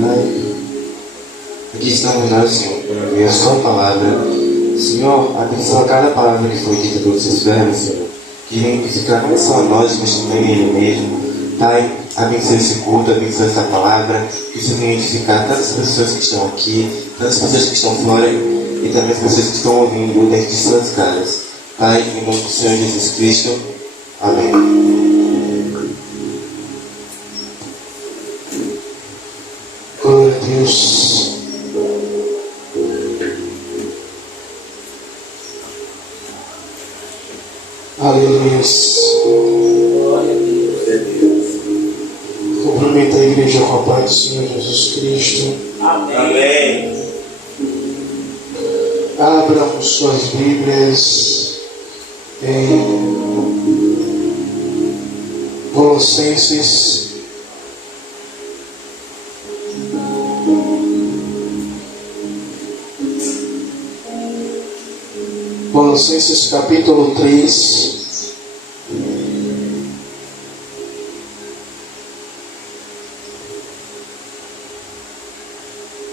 Pai, aqui estamos nós, Senhor, para ver a sua palavra. Senhor, abençoa cada palavra que foi dita pelos seus servos, Senhor, que venha edificar não só a nós, mas também Ele mesmo. Pai, abençoe esse culto, abençoe essa palavra, que o Senhor venha edificar tantas pessoas que estão aqui, tantas pessoas que estão fora e também as pessoas que estão ouvindo dentro de suas casas. Pai, em nome do Senhor Jesus Cristo. Amém. Glória a Deus. Aleluia. Cumprimento a igreja com a paz do Senhor Jesus Cristo. Amém. Abram suas Bíblias em Colossenses. Colossenses capítulo 3.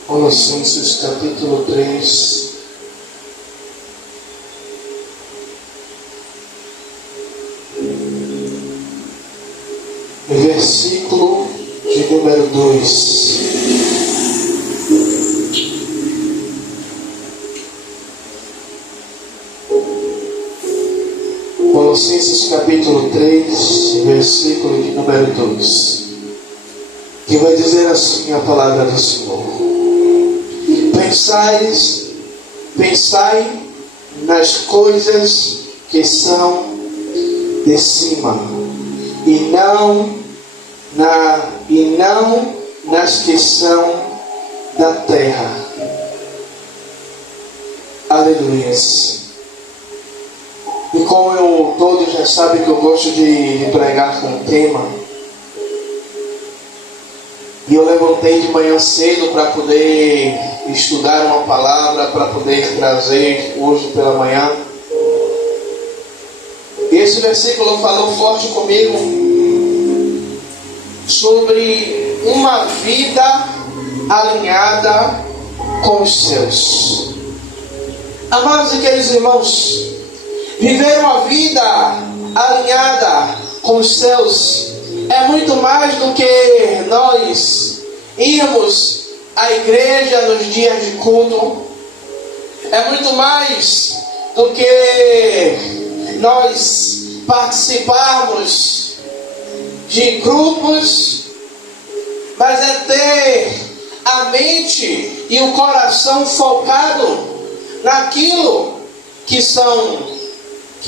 Colossenses capítulo 3. Versículo de número 2. Colossenses capítulo 3, versículo de número 2, que vai dizer assim a palavra do Senhor: Pensai nas coisas que são de cima, e não nas que são da terra. Aleluia. E como todos já sabem que eu gosto de pregar com tema, e eu levantei de manhã cedo para poder estudar uma palavra, para poder trazer hoje pela manhã. E esse versículo falou forte comigo sobre uma vida alinhada com os céus. Amados e queridos irmãos, viver uma vida alinhada com os céus é muito mais do que nós irmos à igreja nos dias de culto. É muito mais do que nós participarmos de grupos, mas é ter a mente e o coração focado naquilo que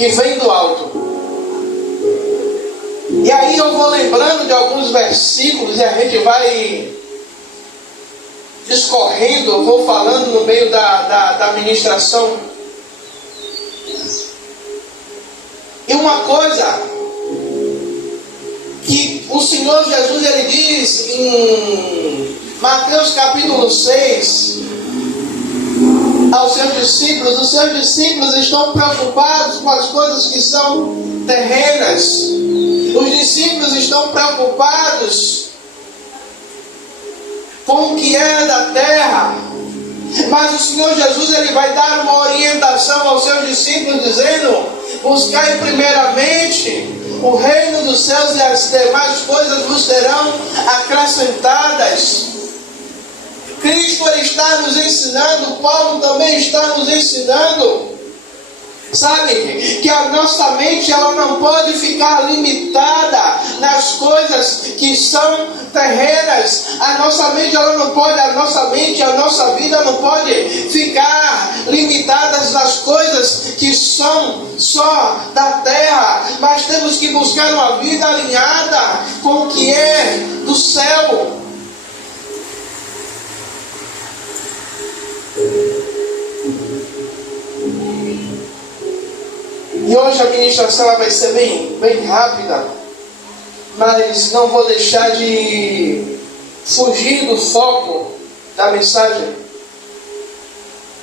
vem do alto. E aí eu vou lembrando de alguns versículos e a gente vai discorrendo, eu vou falando no meio da ministração. E uma coisa que o Senhor Jesus ele diz em Mateus capítulo 6 aos seus discípulos: os seus discípulos estão preocupados com as coisas que são terrenas. Os discípulos estão preocupados com o que é da terra. Mas o Senhor Jesus ele vai dar uma orientação aos seus discípulos dizendo: buscai primeiramente o reino dos céus e as demais coisas vos serão acrescentadas. Cristo ele está nos ensinando, Paulo também está nos ensinando, sabe, que a nossa mente ela não pode ficar limitada nas coisas que são terrenas. A nossa mente ela não pode, a nossa vida não pode ficar limitadas nas coisas que são só da terra, mas temos que buscar uma vida alinhada com o que é do céu. E hoje a ministração ela vai ser bem rápida, mas não vou deixar de fugir do foco da mensagem.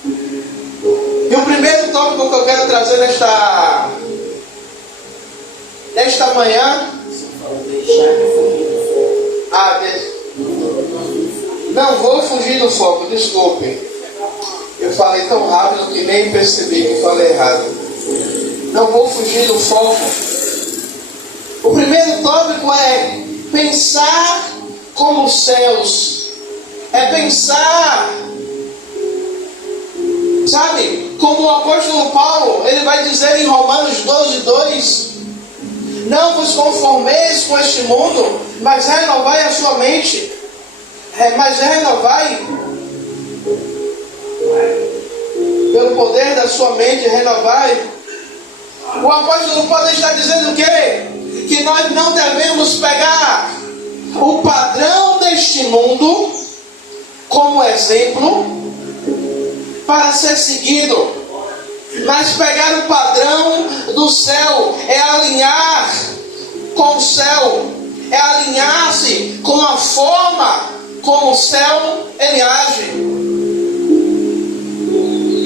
E o primeiro tópico que eu quero trazer nesta manhã. Não vou fugir do foco, desculpe. Eu falei tão rápido que nem percebi que falei errado. Não vou fugir do foco. O primeiro tópico é pensar como os céus. É pensar, sabe, como o apóstolo Paulo, ele vai dizer em Romanos 12:2: não vos conformeis com este mundo, mas renovai a sua mente. Mas renovai pelo poder da sua mente, renovai. O apóstolo Paulo está dizendo o quê? Que nós não devemos pegar o padrão deste mundo como exemplo para ser seguido, mas pegar o padrão do céu, é alinhar com o céu, é alinhar-se com a forma como o céu ele age.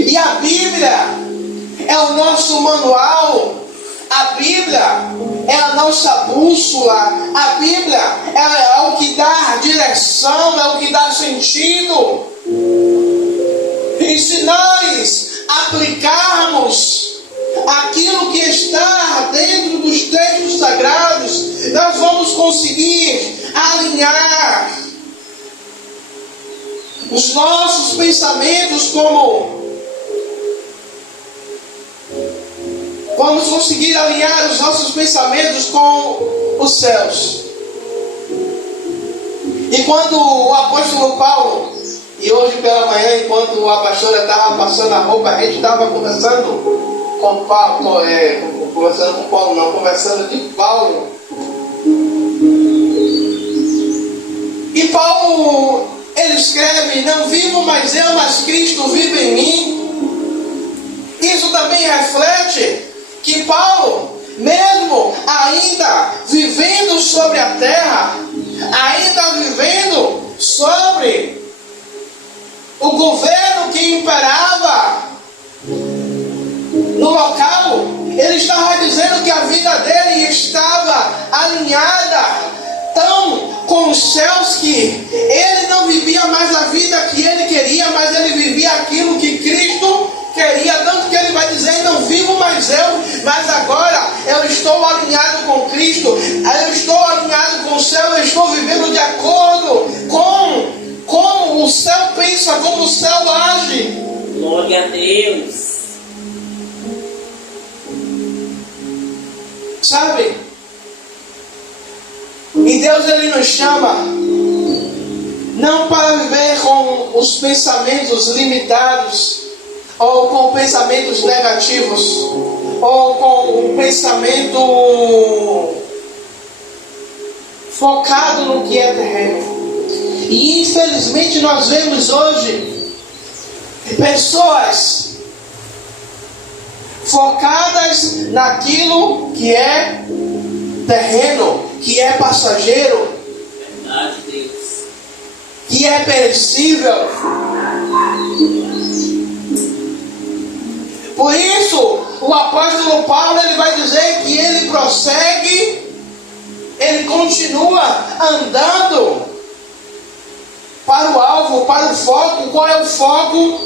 E a Bíblia é o nosso manual, a Bíblia é a nossa bússola, a Bíblia é o que dá direção, é o que dá sentido. E se nós aplicarmos aquilo que está dentro dos textos sagrados, nós vamos conseguir alinhar os nossos pensamentos vamos conseguir alinhar os nossos pensamentos com os céus. E quando o apóstolo Paulo, e hoje pela manhã, enquanto a pastora estava passando a roupa, a gente estava conversando com Paulo, conversando de Paulo. E Paulo, ele escreve: não vivo mais eu, mas Cristo vive em mim. Isso também reflete que Paulo, mesmo ainda vivendo sobre a terra, ainda vivendo sobre o governo que imperava no local, ele estava dizendo que a vida dele estava alinhada tão com os céus, que ele não vivia mais a vida que ele queria, mas ele vivia aquilo que Cristo queria. Tanto que ele vai dizer: não vivo mais eu, mas agora eu estou alinhado com Cristo, eu estou alinhado com o céu, eu estou vivendo de acordo com como o céu pensa, como o céu age. Glória a Deus. Sabe? E Deus, ele nos chama não para viver com os pensamentos limitados, ou com pensamentos negativos, ou com um pensamento focado no que é terreno. E infelizmente nós vemos hoje pessoas focadas naquilo que é terreno, que é passageiro, Verdade, Deus. que é perecível. Por isso, o apóstolo Paulo, ele vai dizer que ele prossegue, ele continua andando para o alvo, para o foco. Qual é o foco?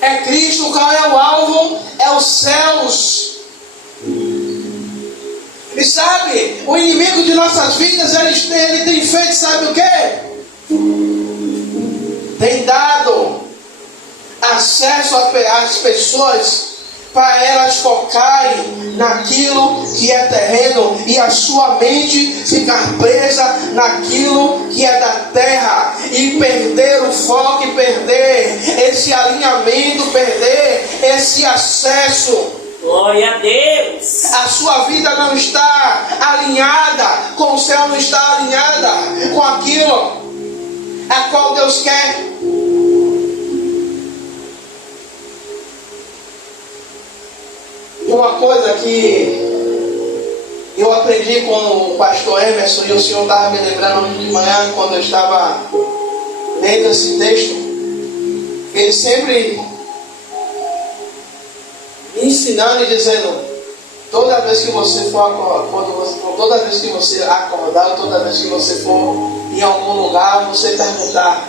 É Cristo. Qual é o alvo? É os céus. E sabe, o inimigo de nossas vidas, ele tem feito, sabe o quê? Tem dado acesso às pessoas para elas focarem naquilo que é terreno e a sua mente ficar presa naquilo que é da terra, e perder o foco, e perder esse alinhamento, perder esse acesso. Glória a Deus. A sua vida não está alinhada com o céu, não está alinhada com aquilo a qual Deus quer. E uma coisa que eu aprendi com o pastor Emerson, e o Senhor estava me lembrando hoje de manhã, quando eu estava lendo esse texto, ele sempre ensinando e dizendo: toda vez que você for acordar, toda vez que você acordar, toda vez que você for em algum lugar, você perguntar: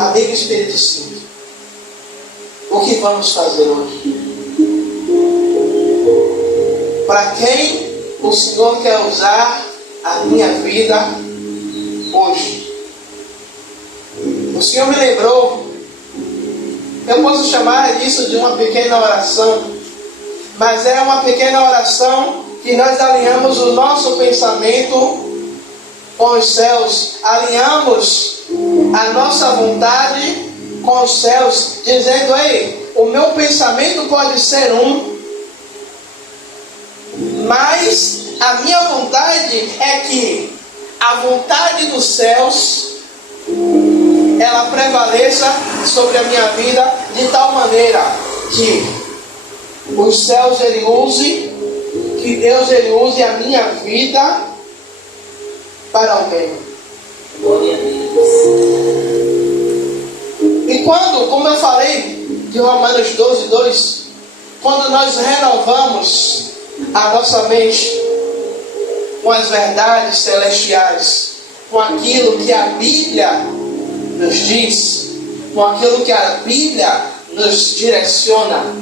amigo Espírito Santo, o que vamos fazer hoje? Para quem o Senhor quer usar a minha vida hoje? O Senhor me lembrou, eu posso chamar isso de uma pequena oração, mas é uma pequena oração que nós alinhamos o nosso pensamento com os céus, alinhamos a nossa vontade com os céus, dizendo: ei, o meu pensamento pode ser mas a minha vontade é que a vontade dos céus ela prevaleça sobre a minha vida, de tal maneira que os céus ele use, que Deus ele use a minha vida para o bem. Glória a Deus. E quando, como eu falei de Romanos 12:2, quando nós renovamos a nossa mente com as verdades celestiais, com aquilo que a Bíblia nos diz, com aquilo que a Bíblia nos direciona,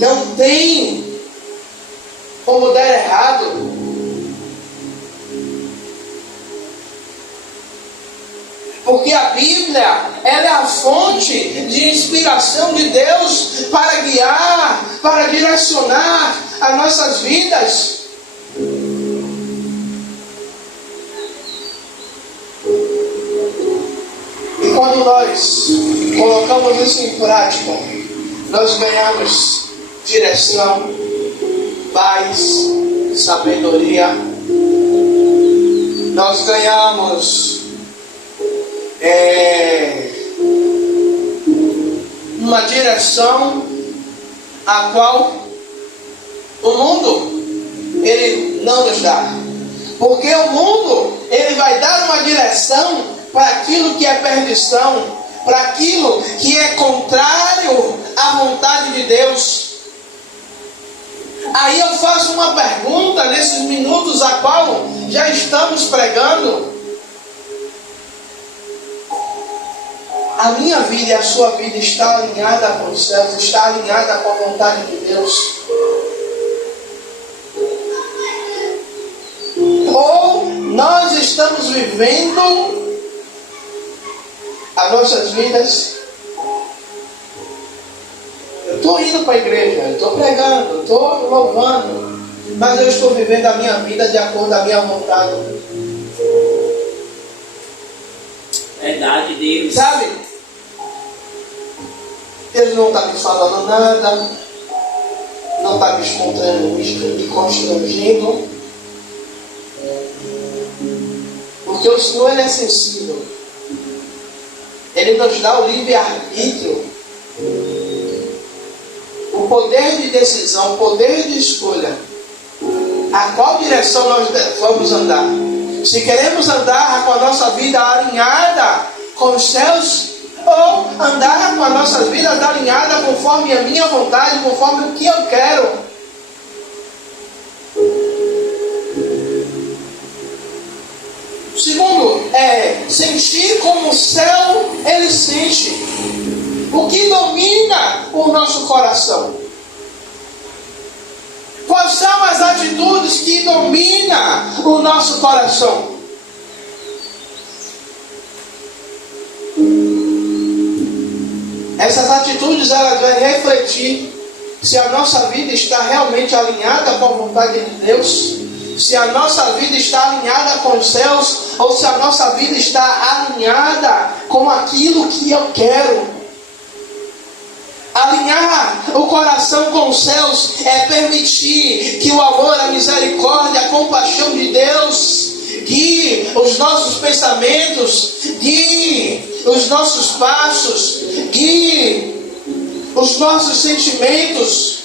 não tem como dar errado. Porque a Bíblia, ela é a fonte de inspiração de Deus para guiar, para direcionar as nossas vidas. E quando nós colocamos isso em prática, nós ganhamos direção, paz, sabedoria. Nós ganhamos uma direção a qual o mundo ele não nos dá, porque o mundo ele vai dar uma direção para aquilo que é perdição, para aquilo que é contrário à vontade de Deus. Aí eu faço uma pergunta nesses minutos a qual já estamos pregando: a minha vida e a sua vida está alinhada com os céus, está alinhada com a vontade de Deus? Ou nós estamos vivendo as nossas vidas? Eu estou indo para a igreja, eu estou pregando, eu estou louvando, mas eu estou vivendo a minha vida de acordo com a minha vontade. Verdade, Deus. Sabe? Deus não está me falando nada, não está me constrangendo, porque o Senhor ele é sensível. Ele nos dá o livre-arbítrio, o poder de decisão, o poder de escolha. A qual direção nós vamos andar? Se queremos andar com a nossa vida alinhada com os céus, ou andar com as nossas vidas alinhadas conforme a minha vontade, conforme o que eu quero. Segundo, sentir como o céu ele sente. O que domina o nosso coração? Quais são as atitudes que dominam o nosso coração? Essas atitudes elas vão refletir se a nossa vida está realmente alinhada com a vontade de Deus, se a nossa vida está alinhada com os céus, ou se a nossa vida está alinhada com aquilo que eu quero. Alinhar o coração com os céus é permitir que o amor, a misericórdia, a compaixão de Deus guie os nossos pensamentos, guie os nossos passos, guie os nossos sentimentos.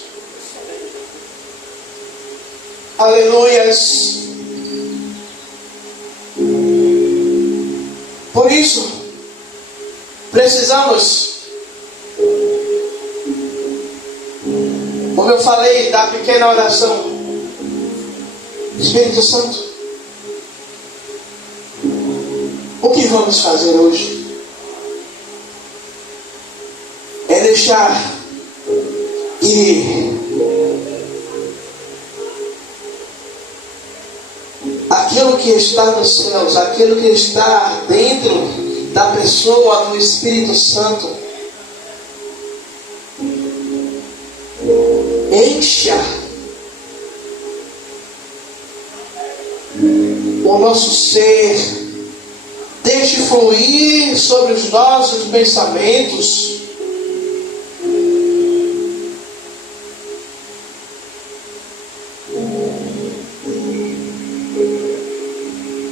Aleluias. Por isso, precisamos Como eu falei da pequena oração, Espírito Santo, o que vamos fazer hoje? É deixar que aquilo que está nos céus, aquilo que está dentro da pessoa do Espírito Santo, encha o nosso ser, deixe fluir sobre os nossos pensamentos.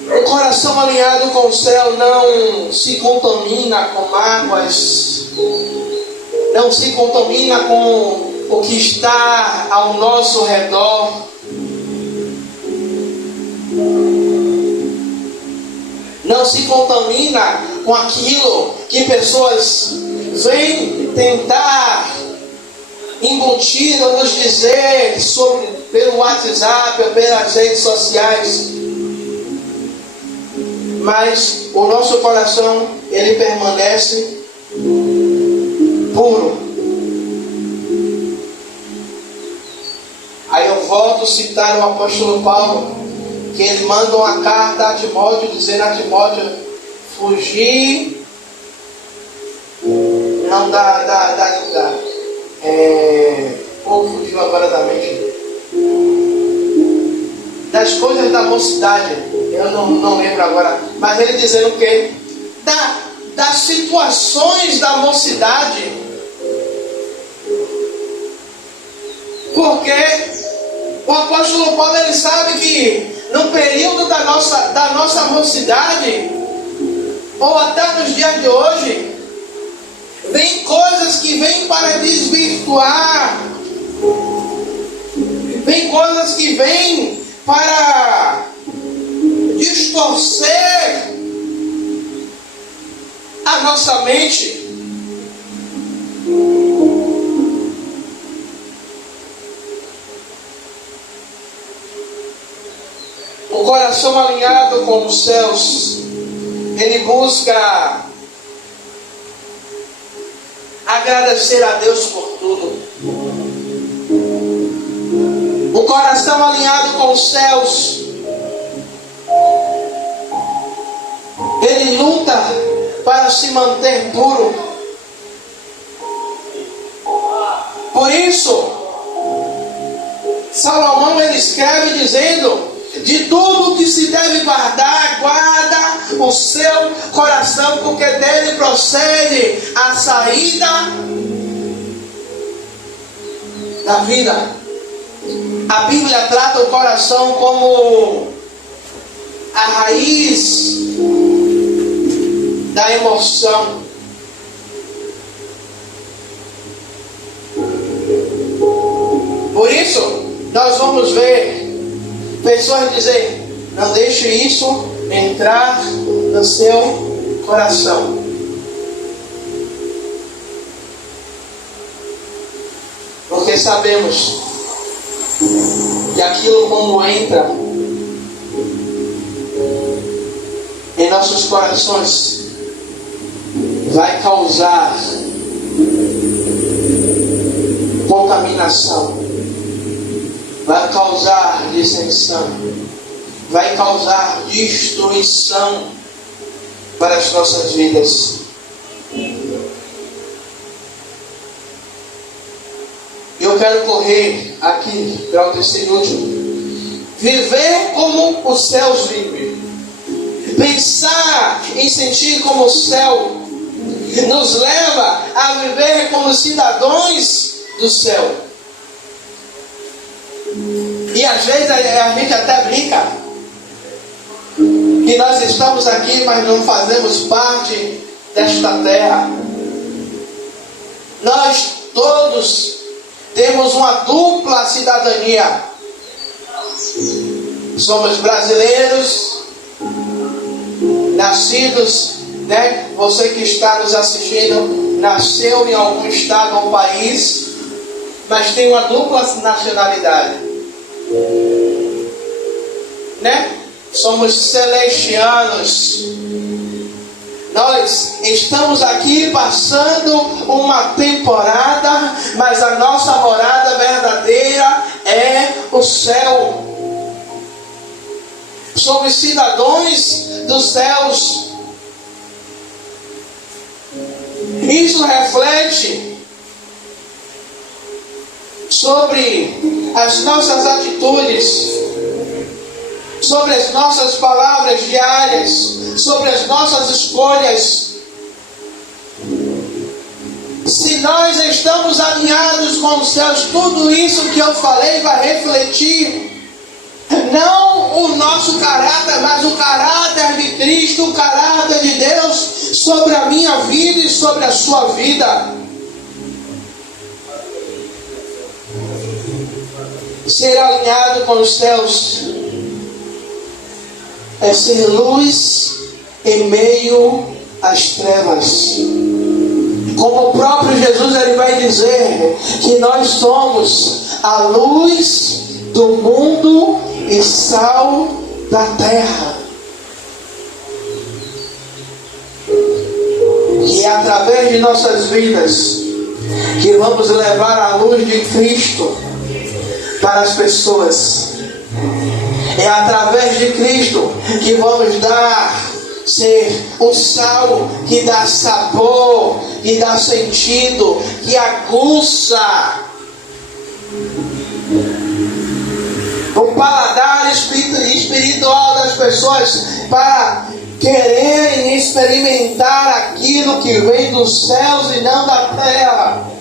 O coração alinhado com o céu não se contamina com mágoas, não se contamina com o que está ao nosso redor. Não se contamina com aquilo que pessoas vêm tentar embutir ou nos dizer pelo WhatsApp ou pelas redes sociais. Mas o nosso coração, ele permanece puro. Aí eu volto a citar o apóstolo Paulo, que ele manda uma carta a Timóteo, dizendo a Timóteo: fugir não como fugiu agora da mente? Das coisas da mocidade, eu não lembro agora, mas ele dizendo o quê? Das situações da mocidade, porque o apóstolo Paulo, ele sabe que no período da nossa mocidade, ou até nos dias de hoje, vem coisas que vêm para desvirtuar, vem coisas que vêm para distorcer a nossa mente. O coração alinhado com os céus, ele busca agradecer a Deus por tudo. O coração alinhado com os céus, ele luta para se manter puro. Por isso, Salomão, ele escreve dizendo: de tudo que se deve guardar, guarda o seu coração, porque dele procede a saída da vida. A Bíblia trata o coração como a raiz da emoção. Por isso, nós vamos ver pessoas dizer: não deixe isso entrar no seu coração. Porque sabemos que aquilo, quando entra em nossos corações, vai causar contaminação, vai causar dissensão, vai causar destruição para as nossas vidas. Eu quero correr aqui para o terceiro e último. Viver como os céus vivem. Pensar e sentir como o céu nos leva a viver como cidadãos do céu. E às vezes a gente até brinca que nós estamos aqui, mas não fazemos parte desta terra. Nós todos temos uma dupla cidadania. Somos brasileiros, nascidos, né? Você que está nos assistindo, nasceu em algum estado ou país, mas tem uma dupla nacionalidade, né? Somos celestianos. Nós estamos aqui passando uma temporada, mas a nossa morada verdadeira é o céu. Somos cidadãos dos céus. Isso reflete sobre as nossas atitudes, sobre as nossas palavras diárias, sobre as nossas escolhas. Se nós estamos alinhados com os céus, tudo isso que eu falei vai refletir não o nosso caráter, mas o caráter de Cristo, o caráter de Deus sobre a minha vida e sobre a sua vida. Ser alinhado com os céus é ser luz em meio às trevas. Como o próprio Jesus ele vai dizer que nós somos a luz do mundo e sal da terra. E é através de nossas vidas que vamos levar a luz de Cristo para as pessoas. É através de Cristo que vamos ser o sal que dá sabor, que dá sentido, que aguça o paladar espiritual das pessoas para quererem experimentar aquilo que vem dos céus e não da terra.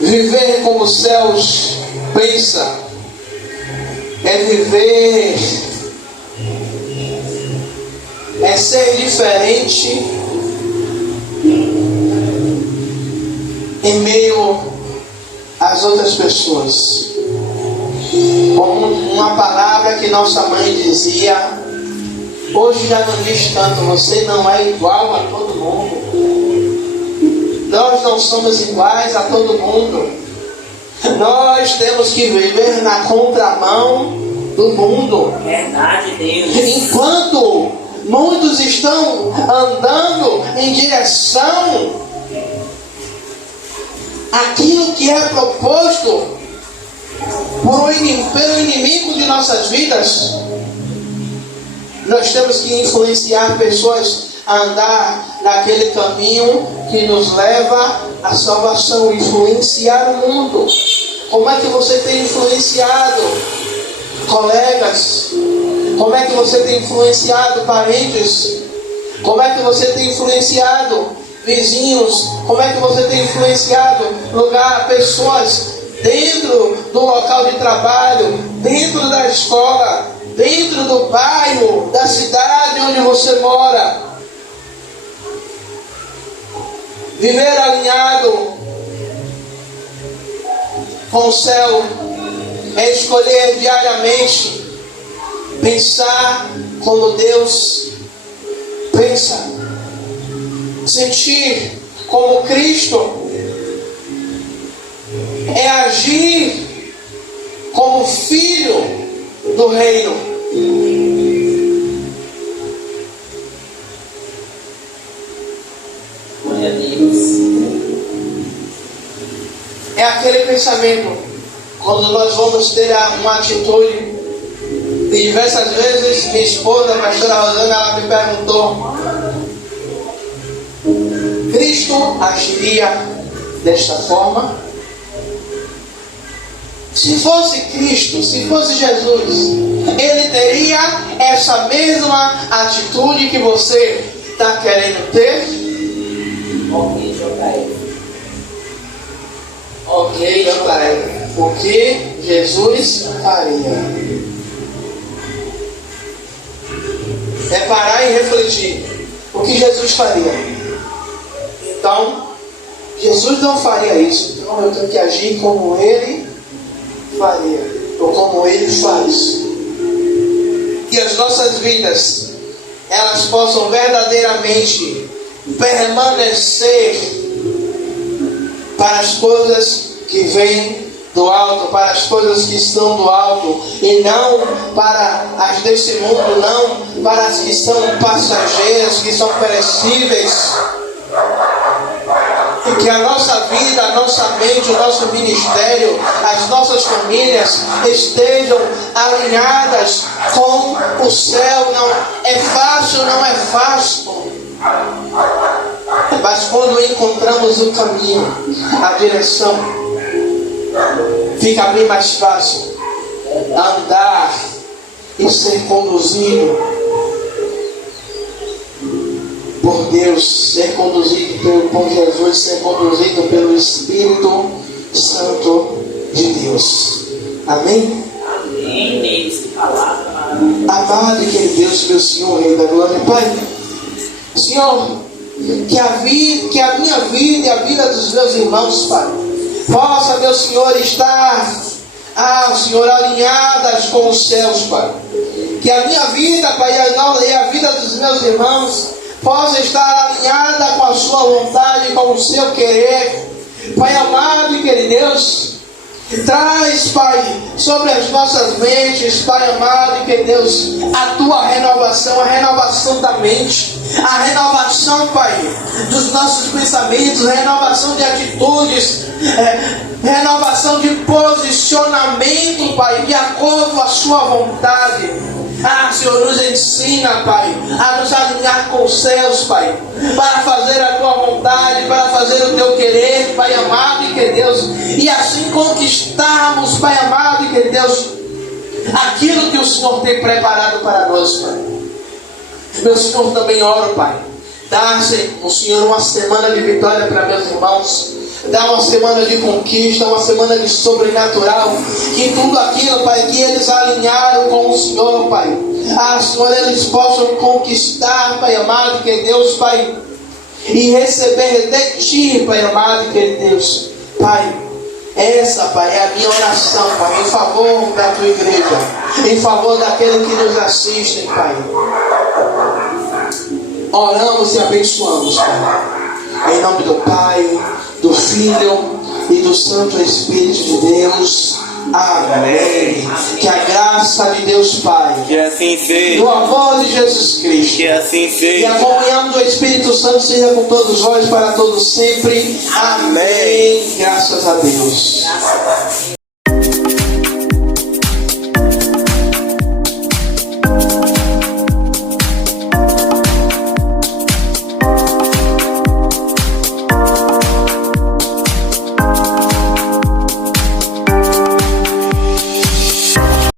Viver como os céus pensa é viver, é ser diferente em meio às outras pessoas. Como uma palavra que nossa mãe dizia, hoje já não diz tanto, você não é igual a todo mundo. Nós não somos iguais a todo mundo. Nós temos que viver na contramão do mundo. Verdade, Deus. Enquanto muitos estão andando em direção àquilo que é proposto pelo inimigo de nossas vidas, nós temos que influenciar pessoas a andar naquele caminho que nos leva à salvação, influenciar o mundo. Como é que você tem influenciado colegas? Como é que você tem influenciado parentes? Como é que você tem influenciado vizinhos? Como é que você tem influenciado pessoas dentro do local de trabalho, dentro da escola, dentro do bairro, da cidade onde você mora? Viver alinhado com o céu é escolher diariamente pensar como Deus pensa, sentir como Cristo, é agir como filho do reino. É aquele pensamento, quando nós vamos ter uma atitude. E diversas vezes minha esposa, a pastora Rosana, ela me perguntou: Cristo agiria desta forma? Se fosse Cristo, se fosse Jesus, ele teria essa mesma atitude que você está querendo ter? Ok, JR. O que Jesus faria? É parar e refletir. O que Jesus faria? Então, Jesus não faria isso. Então eu tenho que agir como ele faria, ou como ele faz. E as nossas vidas elas possam verdadeiramente permanecer para as coisas que vêm do alto, para as coisas que estão do alto, e não para as desse mundo, não para as que são passageiras, que são perecíveis. Que a nossa vida, a nossa mente, o nosso ministério, as nossas famílias estejam alinhadas com o céu. Não é fácil, não é fácil. Mas quando encontramos o caminho, a direção, fica bem mais fácil andar e ser conduzido por Deus, ser conduzido por Jesus, ser conduzido pelo Espírito Santo de Deus. Amém? Amém. Amado e querido Deus, meu Senhor, Rei da Glória, Pai, Senhor, que a minha vida e a vida dos meus irmãos, Pai, possa, meu Senhor, estar, Senhor, alinhadas com os céus, Pai. Que a minha vida, Pai, e a vida dos meus irmãos possa estar alinhada com a sua vontade, com o seu querer. Pai amado e querido Deus, traz, Pai, sobre as nossas mentes, Pai amado e querido Deus, a tua renovação, a renovação da mente, a renovação, Pai, dos nossos pensamentos, a renovação de atitudes, renovação de posicionamento, Pai, de acordo com a sua vontade. Senhor, nos ensina, Pai, a nos alinhar com os céus, Pai, para fazer a tua vontade, para fazer o teu querer, Pai amado e querido Deus, e assim conquistarmos, Pai amado e querido Deus, aquilo que o Senhor tem preparado para nós, Pai. Meu Senhor, também oro, Pai, dá, o Senhor, uma semana de vitória para meus irmãos. Dá uma semana de conquista, uma semana de sobrenatural. Que tudo aquilo, Pai, que eles alinharam com o Senhor, Pai, Senhor, eles possam conquistar, Pai amado, que Deus, Pai, e receber de Ti, Pai amado, que Deus, Pai. Essa, Pai, é a minha oração, Pai, em favor da Tua igreja, em favor daqueles que nos assistem, Pai. Oramos e abençoamos, Pai. Em nome do Pai, do Filho e do Santo Espírito de Deus. Amém. Que a graça de Deus Pai, que assim seja, do amor de Jesus Cristo, que assim seja, e a comunhão do Espírito Santo seja com todos nós para todos sempre. Amém. Graças a Deus.